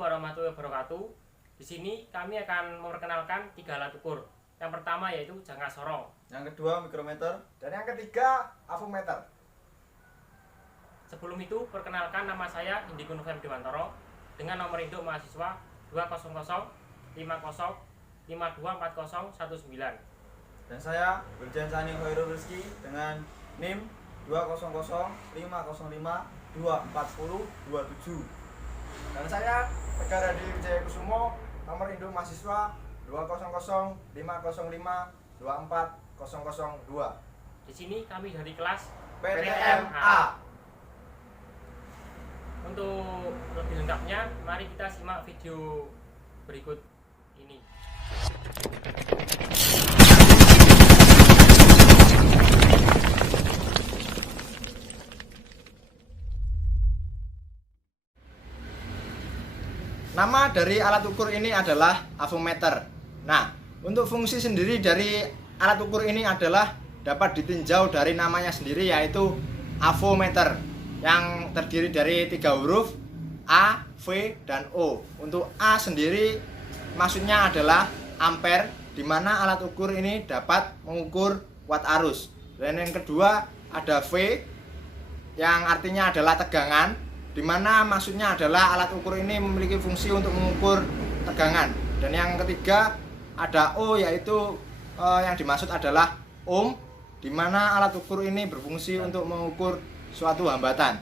Assalamualaikum warahmatullahi wabarakatuh. Di sini kami akan memperkenalkan 3 alat ukur. Yang pertama yaitu jangka sorong. Yang kedua mikrometer. Dan yang ketiga avometer. Sebelum itu perkenalkan, nama saya Indigo Novem Dewantoro dengan nomor induk mahasiswa 20050524019. Dan saya Birjan Sani Khairul Rizki dengan NIM 2005054024027. Dan saya Tegar Hadi Wijaya Kusumo, nomor induk mahasiswa 2005005240002. Di sini kami dari kelas PTMA. Untuk lebih lengkapnya, mari kita simak video berikut ini. Nama dari alat ukur ini adalah avometer. Nah, untuk fungsi sendiri dari alat ukur ini adalah dapat ditinjau dari namanya sendiri, yaitu avometer, yang terdiri dari 3 huruf A, V, dan O. Untuk A sendiri maksudnya adalah ampere, di mana alat ukur ini dapat mengukur watt arus. Dan yang kedua ada V, yang artinya adalah tegangan, di mana maksudnya adalah alat ukur ini memiliki fungsi untuk mengukur tegangan. Dan yang ketiga ada O, yaitu yang dimaksud adalah ohm, di mana alat ukur ini berfungsi untuk mengukur suatu hambatan.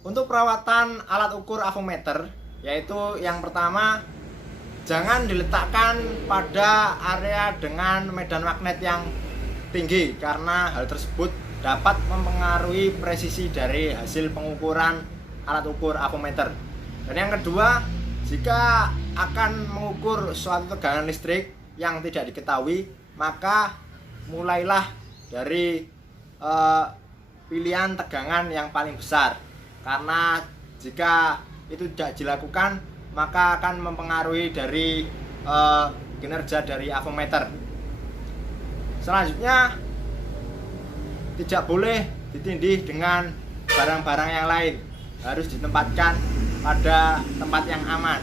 Untuk perawatan alat ukur avometer, yaitu yang pertama, jangan diletakkan pada area dengan medan magnet yang tinggi, karena hal tersebut dapat mempengaruhi presisi dari hasil pengukuran alat ukur avometer. Dan yang kedua, jika akan mengukur suatu tegangan listrik yang tidak diketahui, maka mulailah dari pilihan tegangan yang paling besar, karena jika itu tidak dilakukan maka akan mempengaruhi dari kinerja dari avometer. Selanjutnya, tidak boleh ditindih dengan barang-barang yang lain, harus ditempatkan pada tempat yang aman.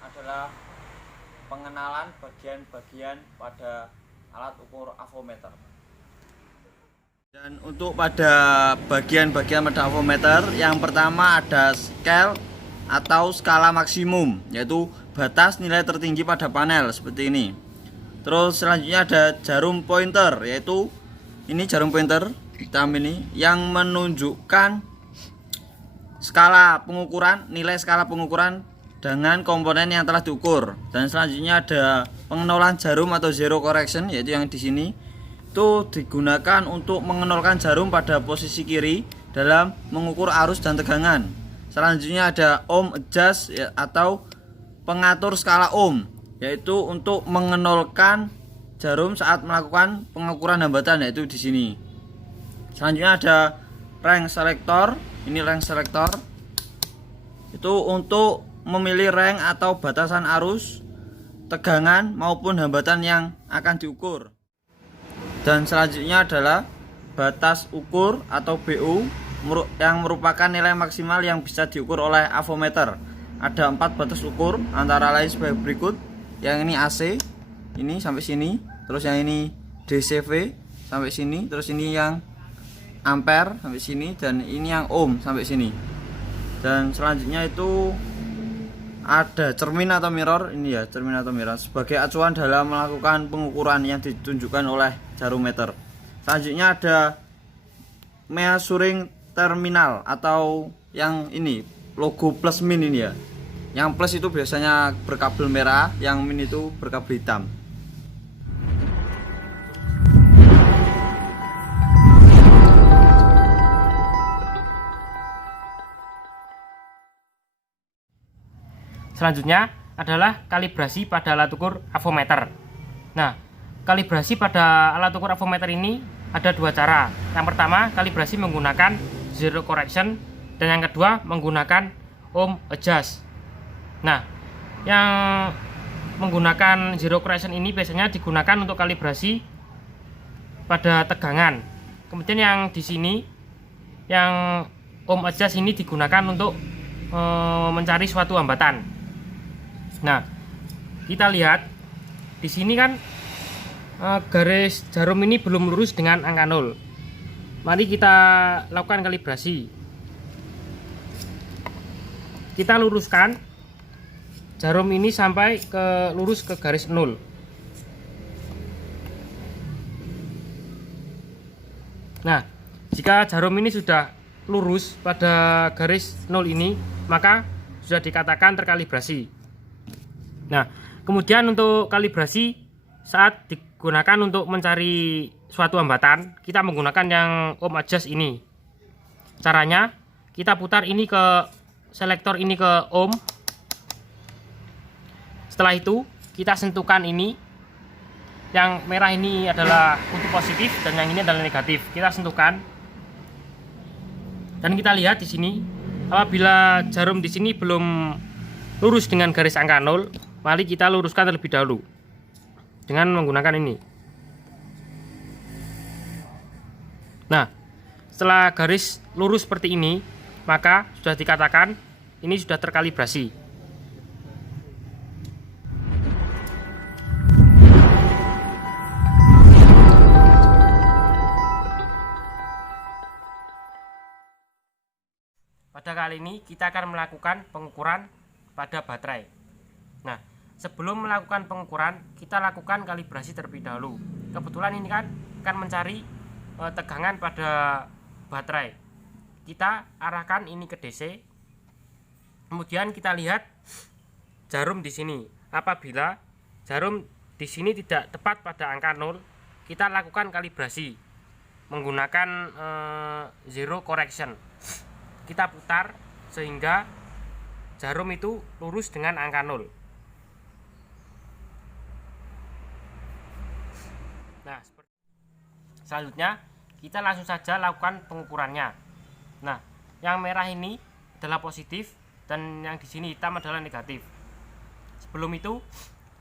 Adalah pengenalan bagian-bagian pada alat ukur avometer. Dan untuk pada bagian-bagian pada avometer, yang pertama ada scale atau skala maksimum, yaitu batas nilai tertinggi pada panel seperti ini. Terus selanjutnya ada jarum pointer, yaitu ini jarum pointer hitam ini yang menunjukkan skala pengukuran, nilai skala pengukuran dengan komponen yang telah diukur. Dan selanjutnya ada pengenalan jarum atau zero correction, yaitu yang di sini itu digunakan untuk mengenolkan jarum pada posisi kiri dalam mengukur arus dan tegangan. Selanjutnya ada ohm adjust atau pengatur skala ohm, yaitu untuk mengenolkan jarum saat melakukan pengukuran hambatan, yaitu di sini. Selanjutnya ada range selector, ini range selector itu untuk memilih range atau batasan arus, tegangan maupun hambatan yang akan diukur. Dan selanjutnya adalah batas ukur atau BU yang merupakan nilai maksimal yang bisa diukur oleh avometer. Ada 4 batas ukur, antara lain sebagai berikut. Yang ini AC, ini sampai sini, terus yang ini DCV sampai sini, terus ini yang ampere sampai sini, dan ini yang ohm sampai sini. Dan selanjutnya itu ada cermin atau mirror, ini ya cermin atau mirror sebagai acuan dalam melakukan pengukuran yang ditunjukkan oleh jarum meter. Selanjutnya ada measuring terminal atau yang ini logo plus min ini ya. Yang plus itu biasanya berkabel merah, yang min itu berkabel hitam. Selanjutnya adalah kalibrasi pada alat ukur avometer. Nah, kalibrasi pada alat ukur avometer ini ada dua cara. Yang pertama, kalibrasi menggunakan zero correction, dan yang kedua menggunakan ohm adjust. Nah, yang menggunakan zero correction ini biasanya digunakan untuk kalibrasi pada tegangan. Kemudian yang di sini, yang ohm adjust ini digunakan untuk mencari suatu hambatan. Nah, kita lihat di sini kan garis jarum ini belum lurus dengan angka 0. Mari kita lakukan kalibrasi. Kita luruskan jarum ini sampai lurus ke garis 0. Nah, jika jarum ini sudah lurus pada garis 0 ini, maka sudah dikatakan terkalibrasi. Nah, kemudian untuk kalibrasi saat digunakan untuk mencari suatu hambatan, kita menggunakan yang ohm adjust ini. Caranya, kita putar ini ke selektor ini ke ohm. Setelah itu, kita sentuhkan ini. Yang merah ini adalah untuk positif dan yang ini adalah negatif. Kita sentuhkan. Dan kita lihat di sini, apabila jarum di sini belum lurus dengan garis angka 0, mari kita luruskan terlebih dahulu dengan menggunakan ini. Nah, setelah garis lurus seperti ini, maka sudah dikatakan ini sudah terkalibrasi. Pada kali ini kita akan melakukan pengukuran pada baterai. Nah, sebelum melakukan pengukuran, kita lakukan kalibrasi terlebih dahulu. Kebetulan ini kan akan mencari tegangan pada baterai. Kita arahkan ini ke DC. Kemudian kita lihat jarum di sini. Apabila jarum di sini tidak tepat pada angka 0, kita lakukan kalibrasi menggunakan zero correction. Kita putar sehingga jarum itu lurus dengan angka 0. Nah, selanjutnya kita langsung saja lakukan pengukurannya. Nah, yang merah ini adalah positif dan yang di sini hitam adalah negatif. Sebelum itu,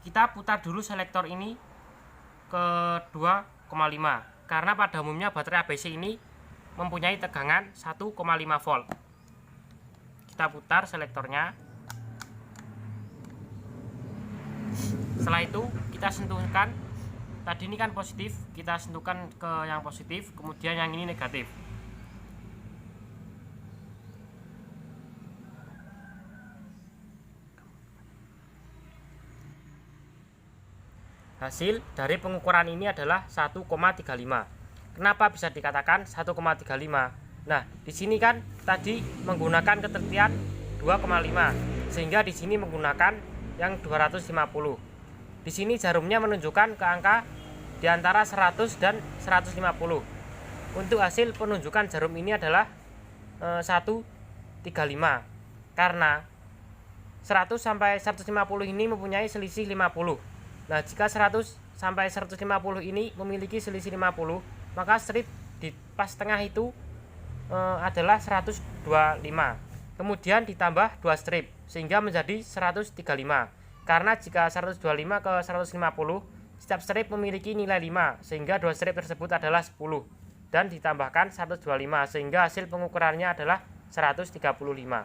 kita putar dulu selektor ini ke 2,5 karena pada umumnya baterai ABC ini mempunyai tegangan 1,5 volt. Kita putar selektornya. Setelah itu kita sentuhkan. Tadi ini kan positif, kita sentuhkan ke yang positif, kemudian yang ini negatif. Hasil dari pengukuran ini adalah 1,35. Kenapa bisa dikatakan 1,35? Nah, di sini kan tadi menggunakan ketertian 2,5, sehingga di sini menggunakan yang 250. Di sini jarumnya menunjukkan ke angka di antara 100 dan 150. Untuk hasil penunjukan jarum ini adalah 135. Karena 100 sampai 150 ini mempunyai selisih 50. Nah, jika 100 sampai 150 ini memiliki selisih 50, maka strip di pas tengah itu adalah 125. Kemudian ditambah 2 strip sehingga menjadi 135. Karena jika 125 ke 150, setiap strip memiliki nilai 5, sehingga 2 strip tersebut adalah 10. Dan ditambahkan 125 sehingga hasil pengukurannya adalah 135.